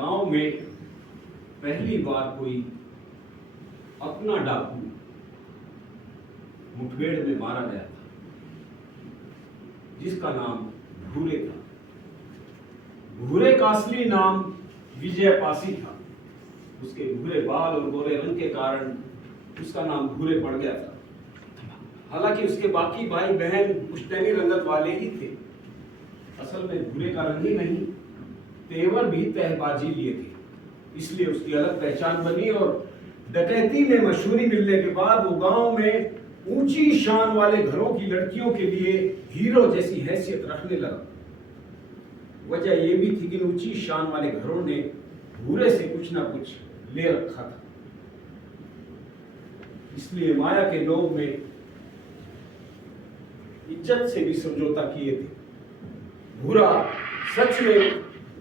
गांव में पहली बार कोई अपना डाकू मुठभेड़ में मारा गया था, जिसका नाम भूरे था। भूरे का असली नाम विजय पासी था। उसके भूरे बाल और गोरे रंग के कारण उसका नाम भूरे पड़ गया था। हालांकि उसके बाकी भाई बहन पुश्तैनी रंगत वाले ही थे। असल में भूरे का रंग ही नहीं, तेवर भी तहबाजी लिए थे, इसलिए उसकी अलग पहचान बनी। और डकैती में मशहूरी मिलने के बाद वो गांव में ऊंची शान वाले घरों की लड़कियों के लिए हीरो जैसी हैसियत रखने लगा। वजह यह भी थी कि ऊंची शान वाले घरों ने भूरे से कुछ ना कुछ ले रखा था, इसलिए माया के लोभ में इज्जत से भी समझौता किए थे। भूरा सच में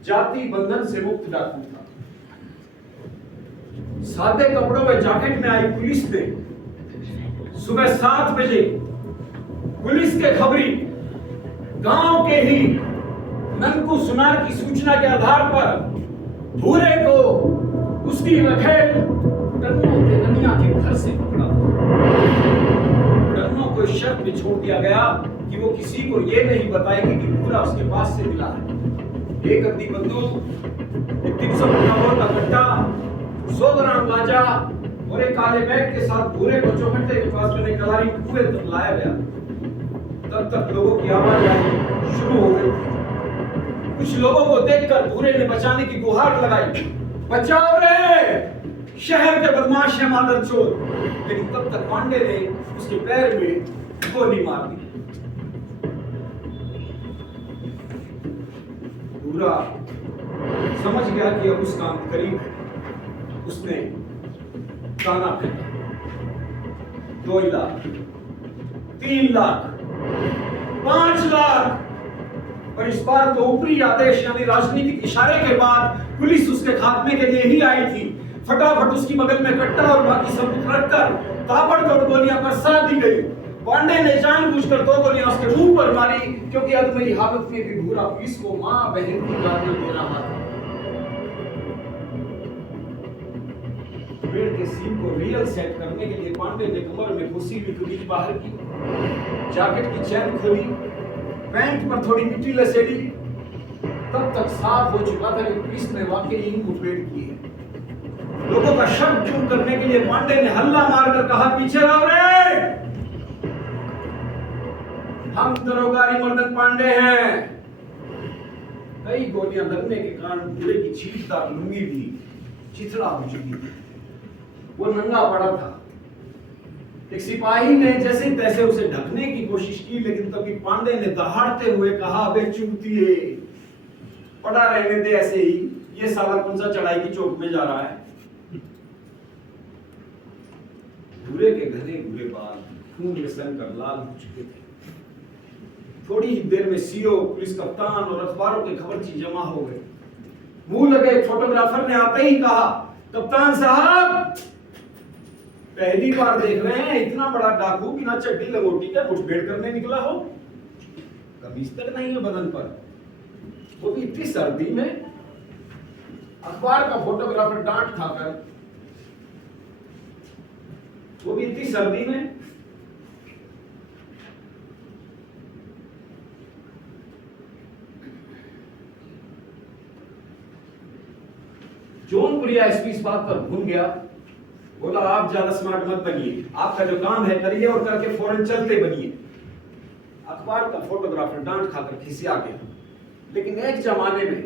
जाति बंधन से मुक्त डाकू था। सादे कपड़ों में जैकेट में आई पुलिस ने सुबह 7 बजे पुलिस के खबरी गांव के ही ननकू सुनार की सूचना के आधार पर भूरे को उसकी रखेल टन्नों के ननिया के घर से पकड़ा। टन्नों को शर्त में छोड़ दिया गया कि वो किसी को ये नहीं बताएगी कि भूरा उसके पास से मिला है। एक अद्दी बंदूक, 350 का कट्टा, 100 ग्राम गांजा और एक काले बैग के साथ भूरे को चौखटे के पास मैंने कलारी कुएं तक लाया गया। तब तक लोगों की आवाज आई शुरू हो गई। कुछ लोगों को देखकर भूरे ने बचाने की गुहार लगाई, बचाओ रे, शहर के बदमाश है मादरचोद। लेकिन तब तक पांडे ने उसके पैर में गोली मार दी। भूरा समझ गया कि अब उसका अंत करीब है। उसने ताना फेंका, 2 लाख, 3 लाख, 5 लाख। पर इस बार तो ऊपरी आदेश यानी राजनीतिक इशारे के बाद पुलिस उसके खात्मे के लिए ही आई थी। फटाफट उसकी बगल में कट्टा और बाकी सबूत रखकर ताबड़तोड़ गोलियां बरसा दी गई। पांडे ने जानबूझकर 2 गोलियां उसके मुंह पर मारी, क्योंकि अधमरी हालत में भी भूरा पुलिस को मां बहन की गालियां दे रहा था। पेड़ के सीन को रियल सेट करने के लिए पांडे ने कमर में घुसी हुई कमीज बाहर की, जैकेट की चैन खोली, पैंट पर थोड़ी मिट्टी लसेड़ी। तब तक साफ हो चुका था कि पुलिस ने वाकई ही मुठभेड़ की है। लोगों का शक दूर करने के लिए पांडे ने हल्ला मारकर कहा, पीछे रहो रे, हम दरोगा मर्दन पांडे हैं। कई गोलियां लगने के कारण भूरे की छींटदार लुंगी भी चिथड़ा हो चुकी थी। वो नंगा पड़ा था। एक सिपाही ने जैसे तैसे उसे ढकने की कोशिश की, लेकिन तभी पांडे ने दहाड़ते हुए कहा, अबे चूतिए, पड़ा रहने दे ऐसे ही, ये साला कौन सा चढ़ाई की चौक में जा रहा है। भूरे के घने भूरे बाल खून में सनकर लाल हो चुके थे। थोड़ी ही देर में सीओ, पुलिस कप्तान और अखबारों के खबरची जमा हो गए। मुंह लगे एक फोटोग्राफर ने आते ही कहा, कप्तान साहब, पहली बार देख रहे हैं इतना बड़ा डाकू बिना चड्डी लंगोटी के मुठभेड़ करने निकला हो। कमीज तक नहीं है बदन पर, वो भी इतनी सर्दी में। अखबार का फोटोग्राफर डांट खाकर, वो भी इतनी सर्दी में। जौनपुरिया एसपी इस बात पर भूल गया। बोला, आप ज्यादा स्मार्ट मत बनिए, आपका जो काम है करिए और करके फौरन चलते बनिए। अखबार का फोटोग्राफर डांट खाकर खिसिया गया। लेकिन एक जमाने में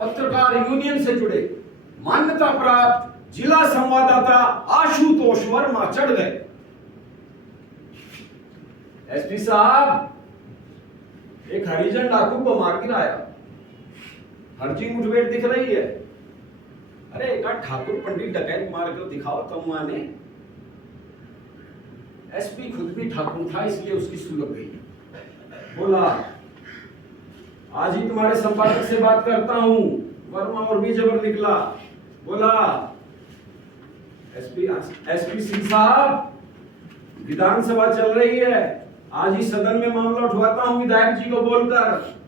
पत्रकार यूनियन से जुड़े मान्यता प्राप्त जिला संवाददाता आशुतोष वर्मा चढ़ गए। एसपी साहब, एक हरिजन डाकू को मार गिराया, फर्जी मुठभेड़ दिख रही है। अरे एक ठाकुर पंडित डकैत मार कर दिखाओ तमुआ ने। एसपी खुद भी ठाकुर था, इसलिए उसकी सुलग गई। बोला, आज ही तुम्हारे संपादक से बात करता हूं। वर्मा और भी जबर निकला। बोला, एसपी सिंह साहब, विधानसभा चल रही है, आज ही सदन में मामला उठवाता हूं विधायक जी को बोलकर।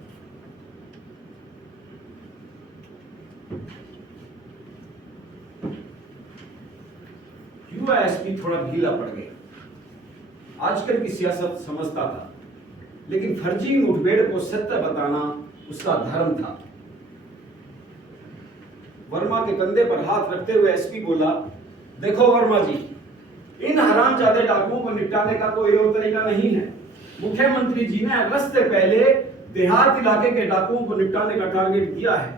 युवा एसपी थोड़ा ढीला पड़ गया। आजकल की सियासत समझता था, लेकिन फर्जी मुठभेड़ को सत्य बताना उसका धर्म था। वर्मा के कंधे पर हाथ रखते हुए एसपी बोला, देखो वर्मा जी, इन हरामजादे डाकुओं को निपटाने का कोई और तरीका नहीं है। मुख्यमंत्री जी ने अगस्त से पहले देहात इलाके के डाकुओं को निपटाने का टारगेट दिया है,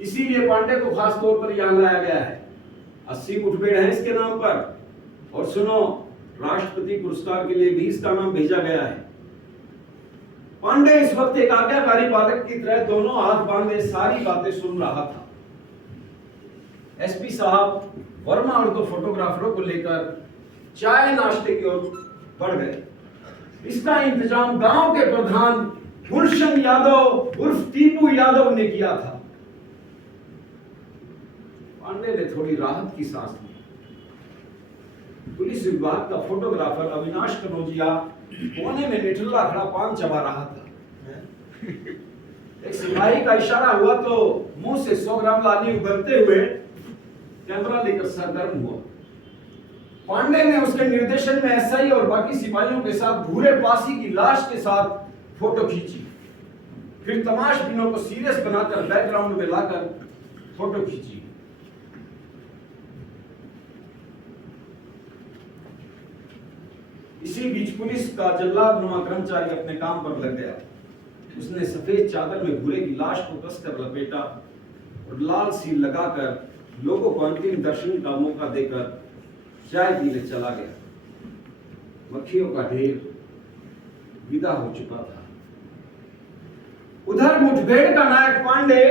इसीलिए पांडे को खास तौर पर यहां लाया गया है। 80 मुठभेड़ है इसके नाम पर। और सुनो, राष्ट्रपति पुरस्कार के लिए भी इसका नाम भेजा गया है। पांडे इस वक्त एक आज्ञाकारी बालक की तरह दोनों हाथ बांधे सारी बातें सुन रहा था। एसपी साहब वर्मा और दो फोटोग्राफरों को लेकर चाय नाश्ते की ओर बढ़ गए। इसका इंतजाम गांव के प्रधान गुलशन यादव उर्फ टीपू यादव ने किया था। पांडे ने थोड़ी राहत की सांस ली। पुलिस विभाग का फोटोग्राफर अविनाश कनौजिया कोने में निठल्ला खड़ा पान चबा रहा था। एक सिपाही का इशारा हुआ तो मुंह से 100 ग्राम लाली उगलते हुए कैमरा लेकर सरगर्म हुआ। पांडे ने उसके निर्देशन में एसआई और बाकी सिपाहियों के साथ भूरे पासी की लाश के साथ फोटो खींची। फिर तमाशबीनों को सीरियस बनाकर बैकग्राउंड में लाकर फोटो खींची। इसी बीच पुलिस का जल्लादनुमा कर्मचारी अपने काम पर लग गया। उसने सफेद चादर में भूरे की लाश को कसकर लपेटा और लाल सील लगाकर लोगों को अंतिम दर्शन का मौका देकर चाय पीने चला गया। मक्खियों का ढेर विदा हो चुका था। उधर मुठभेड़ का नायक पांडे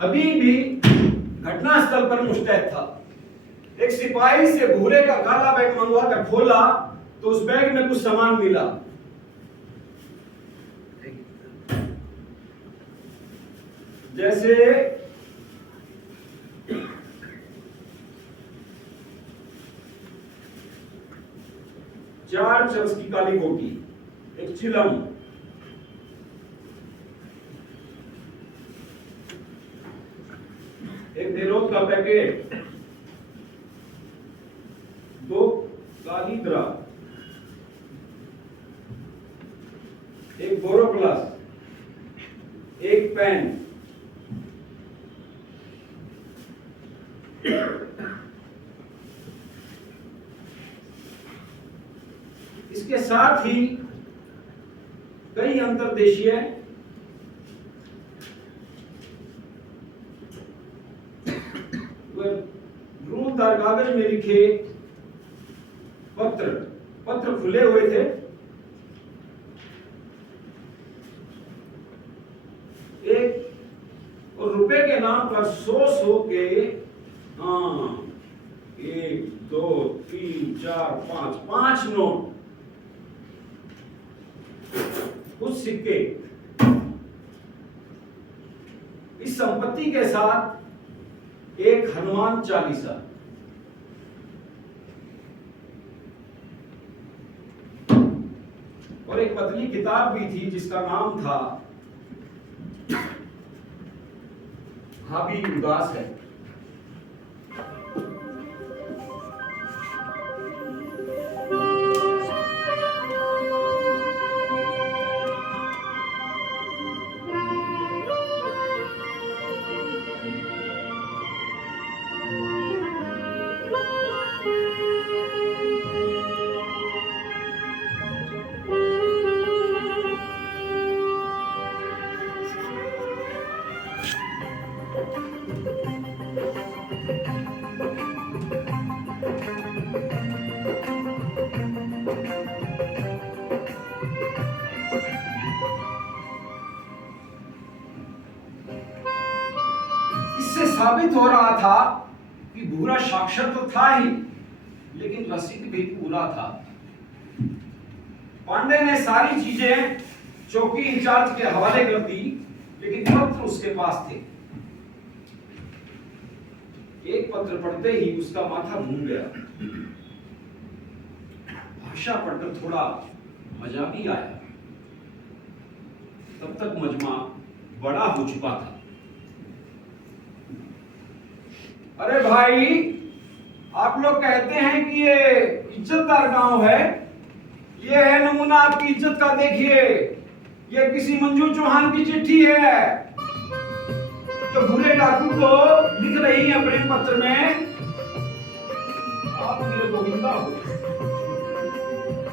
अभी भी घटनास्थल पर मुस्तैद था। एक सिपाही से भूरे का काला बैग मंगवा कर खोला तो उस बैग में कुछ सामान मिला। जैसे 4 चरस की काली बोटी, एक चिलम, एक देरोत का पैकेट, 2 काली द्राव, एक बोरोप्लस, एक पेन, इसके साथ ही कई अंतर्देशीय रूपदार कागज में लिखे पत्र खुले हुए थे। एक और रुपए के नाम पर 100 के 1 2 3 4 5 नोट, कुछ सिक्के। इस संपत्ति के साथ एक हनुमान चालीसा, और एक पतली किताब भी थी जिसका नाम था भाभी उदास है। इससे साबित हो रहा था कि भूरा साक्षर तो था ही, लेकिन रसीद भी पूरा था। पांडे ने सारी चीजें चौकी इंचार्ज के हवाले कर दी, लेकिन पत्र उसके पास थे। एक पत्र पढ़ते ही उसका माथा घूम गया। भाषा पढ़कर थोड़ा मजा भी आया। तब तक मजमा बड़ा हो चुका था। अरे भाई, आप लोग कहते हैं कि ये इज्जतदार गांव है, ये है नमूना आपकी इज्जत का। देखिए, ये किसी मंजू चौहान की चिट्ठी है जो भूरे डाकू को लिख रही है प्रेम पत्र में। आप मेरे गोविंदा हो,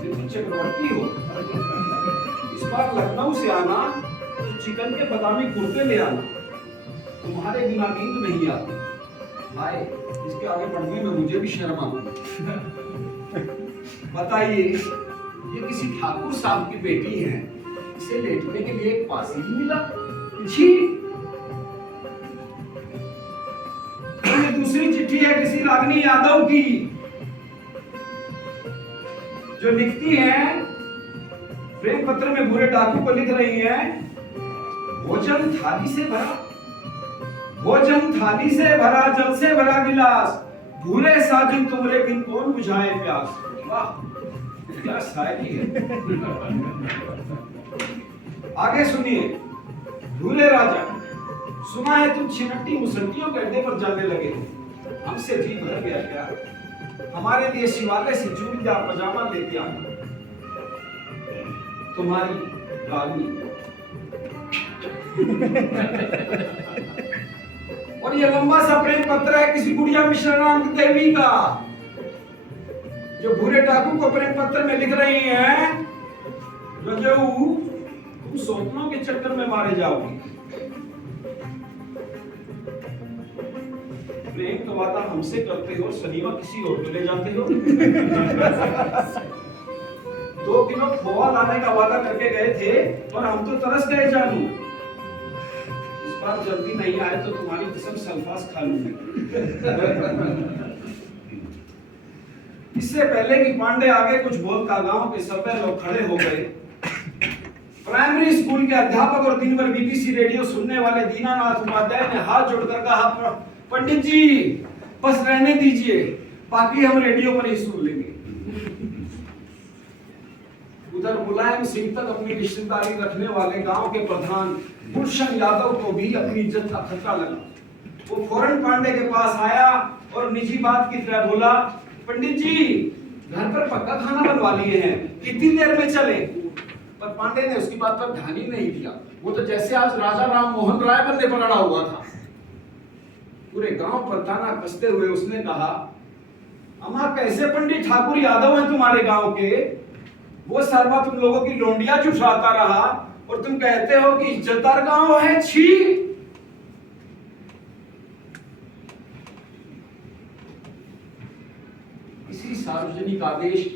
नितिन चक्रवर्ती हो, इस बार लखनऊ से आना तो चिकन के बादामी कुर्ते ले आना, तुम्हारे बिना नींद नहीं आती। हाय, इसके आगे पढ़ने में मुझे भी शर्म आती। बताइए, ये किसी ठाकुर साहब की बेटी है, इसे लेटने के लिए एक पासी ही मिला? छी! ये दूसरी चिट्ठी है किसी रागिनी यादव की, जो लिखती है प्रेम पत्र में भूरे डाकू को लिख रही है, भोजन थाली से भरा, भोजन थाली से भरा, जल से भरा गिलास, भूरे साजन तुमरे बिन कौन बुझाए प्यास। वाह, क्या शायरी है। आगे सुनिए। भूरे राजा, सुना है तुम छिनट्टी मुसट्टियों के अड्डे पर जाने लगे हो, हमसे जी भर गया क्या? हमारे लिए शिवालय से चूड़ीदार पजामा लेते आना, तुम्हारी रानी। और ये लंबा सा प्रेम पत्र है किसी गुड़िया मिश्रा नाम की देवी का, जो भूरे डाकू को प्रेम पत्र में लिख रही हैं, रजऊ तुम स्वप्नों के चक्कर में मारे जाओगे। प्रेम का वादा हमसे करते हो, शनिवार किसी और को ले जाते हो। 2 किलो खोआ लाने का वादा करके गए थे और हम तो तरस गए जानू। इस बार जल्दी नहीं आए तो तुम्हारी कसम सल्फास खा लूंगी। इससे पहले कि पांडे आगे कुछ बोलता, गांव के सभी लोग खड़े हो गए। प्राइमरी स्कूल के अध्यापक और दिन भर बीबीसी रेडियो सुनने वाले दीनानाथ उपाध्याय ने हाथ जोड़कर कहा, पंडित जी बस रहने दीजिए, बाकी हम रेडियो पर ही सुन लेंगे। उधर मुलायम सिंह तक अपनी रिश्तेदारी रखने वाले गांव के प्रधान गुलशन यादव को भी अपनी इज्जत का खतरा लगा। वो फौरन पांडे के पास आया और निजी बात की तरह बोला, पंडित जी घर पर पक्का खाना बनवा लिए हैं, कितनी देर में चले? पर पांडे ने उसकी बात पर ध्यान ही नहीं दिया। वो तो जैसे आज राजा राम मोहन राय बनने पर अड़ा हुआ था। पूरे गांव पर ताना कसते हुए उसने कहा, अम्मा कैसे पंडित ठाकुर यादव हैं तुम्हारे गांव के? वो सर्वा तुम लोगों की लोंडिया चुसाता रहा और तुम कहते हो कि इज्जतदार गांव है। छी! इसी सार्वजनिक आदेश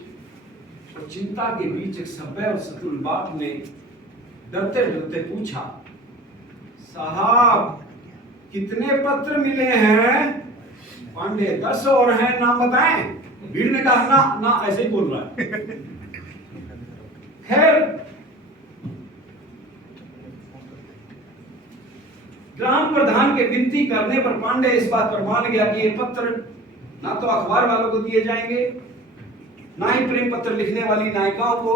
और चिंता के बीच एक सभ्य और सतुल बाप ने डरते डरते पूछा, साहब कितने पत्र मिले हैं? पांडे 10 और हैं, नाम बताएं। भीड़ ने कहा, ना ना, ऐसे ही बोल रहा है। खैर, ग्राम प्रधान के विनती करने पर पांडे इस बात पर मान गया कि ये पत्र ना तो अखबार वालों को दिए जाएंगे, ना ही प्रेम पत्र लिखने वाली नायिकाओं को,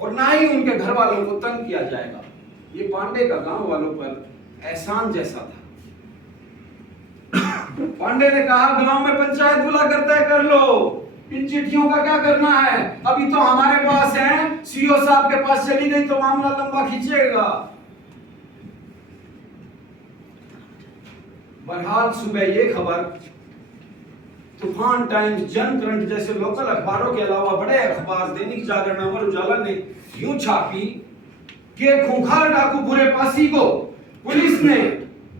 और ना ही उनके घर वालों को तंग किया जाएगा। ये पांडे का गांव वालों पर एहसान जैसा था। पांडे ने कहा, गांव में पंचायत बुला कर तय कर लो, इन चिट्ठियों का क्या करना है? अभी तो हमारे पास है, सीओ साहब के पास चली गई तो मामला लंबा खींचेगा। बहरहाल सुबह ये खबर तूफान टाइम्स, जनकंठ जैसे लोकल अखबारों के अलावा बड़े अखबार दैनिक जागरण, अमर उजाला ने यूं छापी कि खूंखार डाकू भूरे पासी को पुलिस ने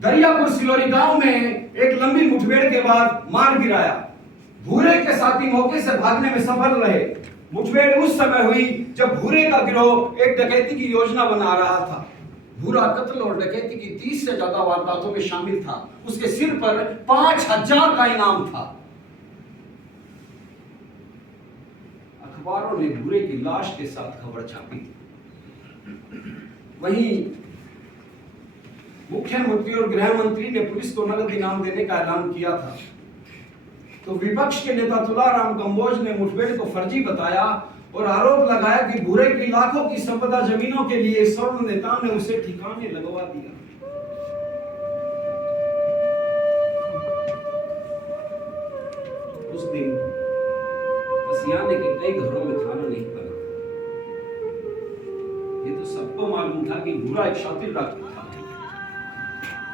दरियापुर सिलोरी गांव में एक लंबी मुठभेड़ के बाद मार गिराया। भूरे के साथी मौके से भागने में सफल रहे। मुठभेड़ उस समय हुई जब भूरे का गिरोह एक डकैती की योजना बना रहा था। भूरा कत्ल और डकैती की 30 से ज्यादा वारदातों में शामिल था। उसके सिर पर 5000 का इनाम था। अखबारों ने भूरे की लाश के साथ खबर छापी। वहीं मुख्यमंत्री और गृह मंत्री ने पुलिस को नगद इनाम देने का ऐलान किया था। तो विपक्ष के नेता तुलाराम कंबोज ने मुठभेड़ को फर्जी बताया और आरोप लगाया कि भूरे की लाखों की संपदा जमीनों के लिए स्वर्ण नेताओं ने उसे ठिकाने लगवा दिया। उस दिन खियाने के कई घरों में खाना नहीं बना। ये तो सबको मालूम था कि भूरा एक शातिर डॉक्टर था,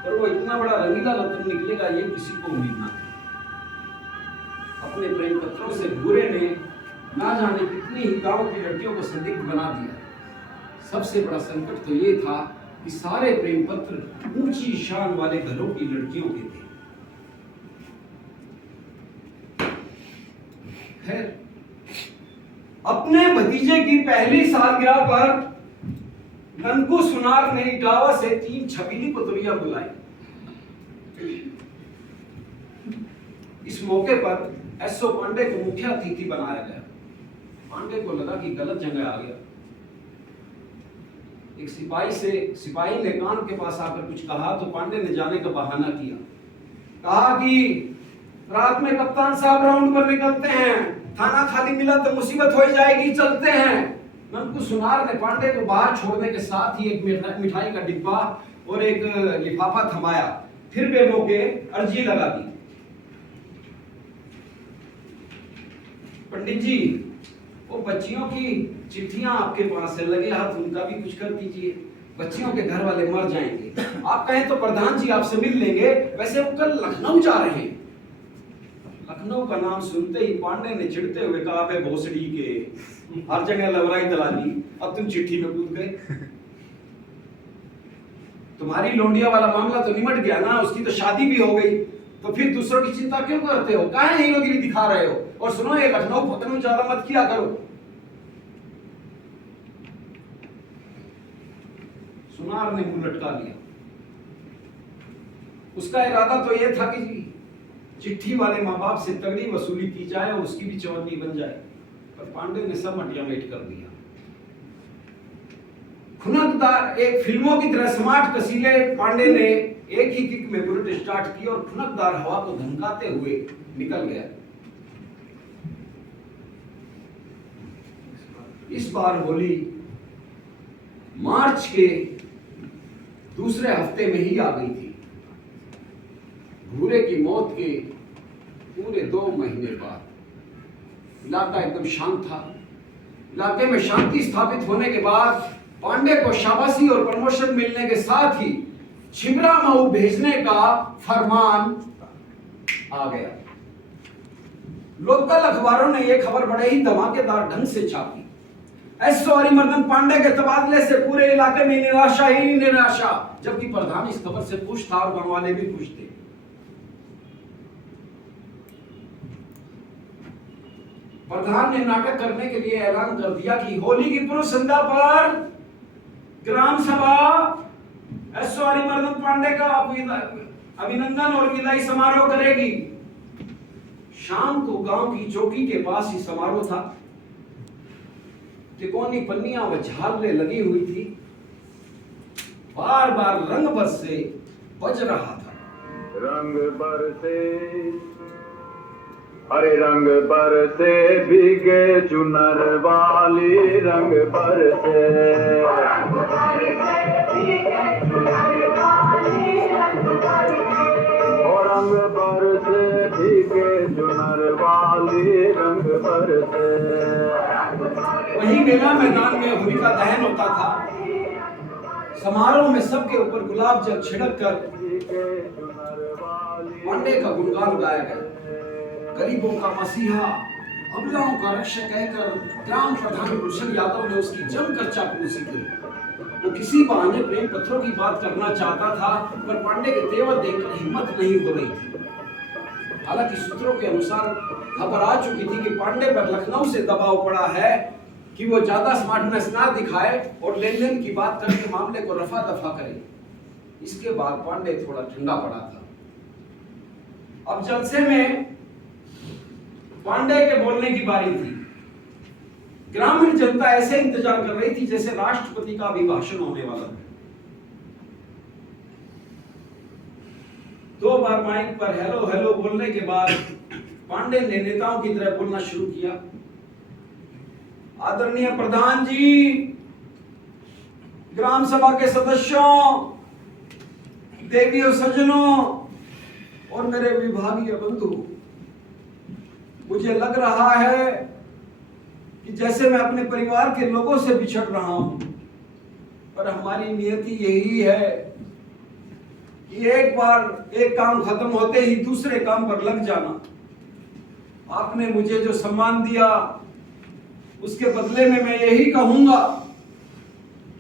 पर वो इतना बड़ा रंगीला रत्न निकलेगा ये किसी को उम्मीद ना थी। अपने प्रेम पत्रों से भूरे ने ना जाने कितनी ही गांव की लड़कियों को संदिग्ध बना दिया। सबसे बड़ा संकट तो ये था कि सारे प्रेम पत्र ऊंची शान वाले घरों की लड़कियों के थे। खैर, अपने भतीजे की पहली सालगिरह पर ननकू सुनार ने इटावा से 3 छबीली पुतलियां बुलाई। इस मौके पर एसओ पांडे को मुख्य अतिथि बनाया गया। पांडे को लगा कि गलत जगह आ गया। एक सिपाही ने कान के पास आकर कुछ कहा तो पांडे ने जाने का बहाना किया। कहा कि रात में कप्तान साहब राउंड पर निकलते हैं, खाना खाली मिला तो मुसीबत हो जाएगी, चलते हैं। ननकू सुनार ने पांडे को बाहर छोड़ने के साथ ही एक मिठाई का डिब्बा और एक लिफाफा थमाया, फिर बेमौके अर्जी लगा दी। पंडित जी, वो बच्चियों की चिट्ठियां आपके पास है, लगे हाथ उनका भी कुछ कर दीजिए। बच्चियों के घर वाले मर जाएंगे। आप कहें तो प्रधान जी आपसे मिल लेंगे। वैसे वो कल लखनऊ जा रहे हैं। लखनऊ का नाम सुनते ही पांडे ने चिढ़ते हुए कहा, बे भोसड़ी के, हर जगह लवराई दला दी, अब तुम चिट्ठी में कूद गए। तुम्हारी लौंडिया वाला मामला तो निमट गया ना, उसकी तो शादी भी हो गई, तो फिर दूसरों की चिंता क्यों करते हो? काहे हीरोगिरी दिखा रहे हो? और सुनो, ये लखनऊ फखनऊ ज्यादा मत किया करो। सुनार ने मुंह लटका लिया। उसका इरादा तो यह था कि चिट्ठी वाले माँ बाप से तगड़ी वसूली की जाए और उसकी भी चवन्नी बन जाए, पर पांडे ने सब मटिया मेट कर दिया। खुनकदार, एक फिल्मों की तरह स्मार्ट कसीले पांडे ने एक ही किक में बुलेट स्टार्ट की और खुनकदार हवा को धमकाते हुए निकल गया। इस बार होली मार्च के दूसरे हफ्ते में ही आ गई थी। भूरे की मौत के पूरे 2 महीने बाद इलाका एकदम शांत था। इलाके में शांति स्थापित होने के बाद पांडे को शाबाशी और प्रमोशन मिलने के साथ ही छिबरा मऊ भेजने का फरमान आ गया। लोकल अखबारों ने यह खबर बड़े ही धमाकेदार ढंग से छापी। एसओ अरिमर्दन पांडे के तबादले से पूरे इलाके में निराशा ही निराशा, जबकि प्रधान इस खबर से खुश था और गांव वाले भी खुश थे। प्रधान ने नाटक करने के लिए ऐलान कर दिया कि होली की पूर्व संध्या पर ग्राम सभा एसओ अरिमर्दन पांडे का अभिनंदन और विदाई समारोह करेगी। शाम को गांव की चौकी के पास ही समारोह था। तिकोनी पन्नियां व झालरें लगी हुई थी। बार बार रंग बरसे बज रहा था। रंग बरसे, अरे रंग बरसे भीगे चुनर वाली, रंग बरसे, और रंग बरसे भीगे चुनर वाली, रंग बरसे। वहीं मेला मैदान में होली का दहन होता था। समारोह में सबके ऊपर गुलाब जल छिड़क कर पांडे का गुणगान गाया गया। गरीबों का मसीहा, अबलाओं का रक्षक कहकर ग्राम प्रधान गुलशन यादव ने उसकी जमकर चापलूसी की। वो किसी बहाने प्रेम पत्रों की बात करना चाहता था, पर पांडे के तेवर देखकर हिम्मत नहीं हो रही थी। हालांकि सूत्रों के अनुसार खबर आ चुकी थी कि पांडे पर लखनऊ से दबाव पड़ा है कि वो ज्यादा स्मार्टनेस ना दिखाए और लेन देन की बात करके मामले को रफा दफा करे। इसके बाद पांडे थोड़ा ठंडा पड़ा था। अब जलसे में पांडे के बोलने की बारी थी। ग्रामीण जनता ऐसे इंतजार कर रही थी जैसे राष्ट्रपति का अभिभाषण होने वाला है। 2 बार माइक पर हेलो हेलो बोलने के बाद पांडे ने नेताओं की तरह बोलना शुरू किया। आदरणीय प्रधान जी, ग्राम सभा के सदस्यों, देवियों, सज्जनों और मेरे विभागीय बंधु, मुझे लग रहा है कि जैसे मैं अपने परिवार के लोगों से बिछड़ रहा हूं, पर हमारी नियति यही है कि एक बार एक काम खत्म होते ही दूसरे काम पर लग जाना। आपने मुझे जो सम्मान दिया उसके बदले में मैं यही कहूंगा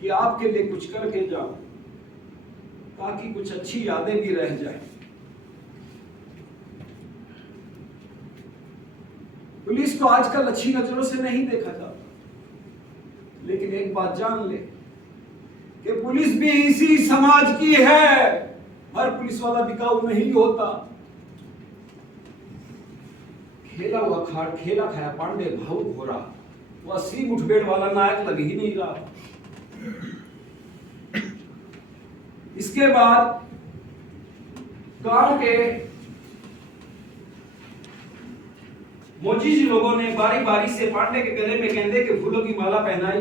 कि आपके लिए कुछ करके जाऊं, ताकि कुछ अच्छी यादें भी रह जाए। पुलिस को आजकल अच्छी नजरों से नहीं देखा जाता, लेकिन एक बात जान ले कि पुलिस भी इसी समाज की है। हर पुलिस वाला बिकाऊ नहीं होता। खेला खाया पांडे भावुक हो रहा, वह सी मुठभेड़ वाला नायक लग ही नहीं रहा। इसके बाद गांव के मोची लोगों ने बारी बारी से पांडे के गले में गेंदे के फूलों की माला पहनाई।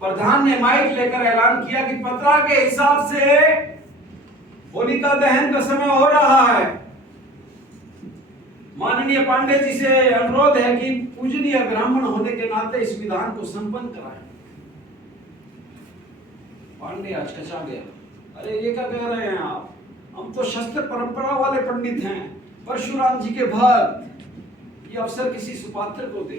प्रधान ने माइक लेकर ऐलान किया कि पत्रा के हिसाब से होलिका दहन का समय हो रहा है। माननीय पांडे जी से अनुरोध है कि पूजनीय ब्राह्मण होने के नाते इस विधान को संपन्न कराएं। पांडे अचकचा गया। अरे ये क्या कह रहे हैं आप? हम तो शस्त्र परंपरा वाले पंडित हैं, परशुराम जी के भक्त। ये अवसर किसी सुपात्र को दे।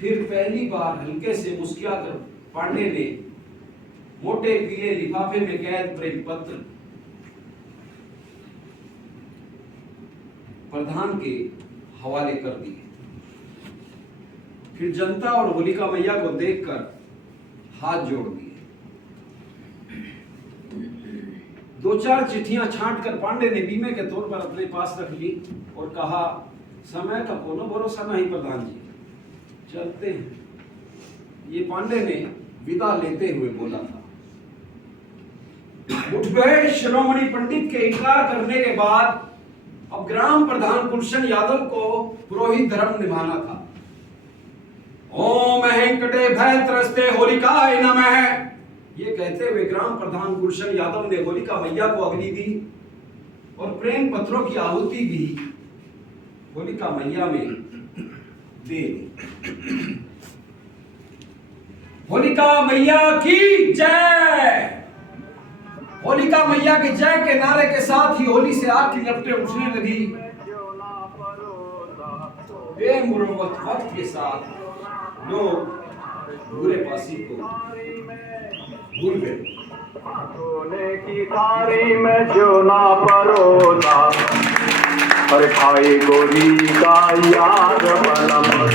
फिर पहली बार हल्के से मुस्कुराकर पांडे ने मोटे पीले लिफाफे में कैद प्रेम पत्र प्रधान के हवाले कर दिए। फिर जनता और होलिका मैया को देखकर हाथ जोड़ दिए। दो चार चिट्ठियां छांटकर पांडे ने बीमे के तौर पर अपने पास रख ली और कहा, समय का कोनो भरोसा नहीं प्रधान जी, चलते हैं। ये पांडे ने विदा लेते हुए बोला था। मुठभेड़ शिरोमणि पंडित के इनकार करने के बाद अब ग्राम प्रधान गुलशन यादव को पुरोहित धर्म निभाना था। ओम वेंकटे भय त्रस्ते होलिकाय नमः, ये कहते हुए ग्राम प्रधान गुलशन यादव ने होलिका मैया को अग्नि दी और प्रेम पत्रों की आहुति भी होलिका मैया में दे। होलिका मैया की जय। होलिका मैया के जय के नारे के साथ ही होली से आग की लपटें उठने लगी। बेमुरवत वक्त के साथ लोग भूरे पासी को भूल गए। सोने की थाली में जो ना परोसा, हर खाई गोरी का याद बनम।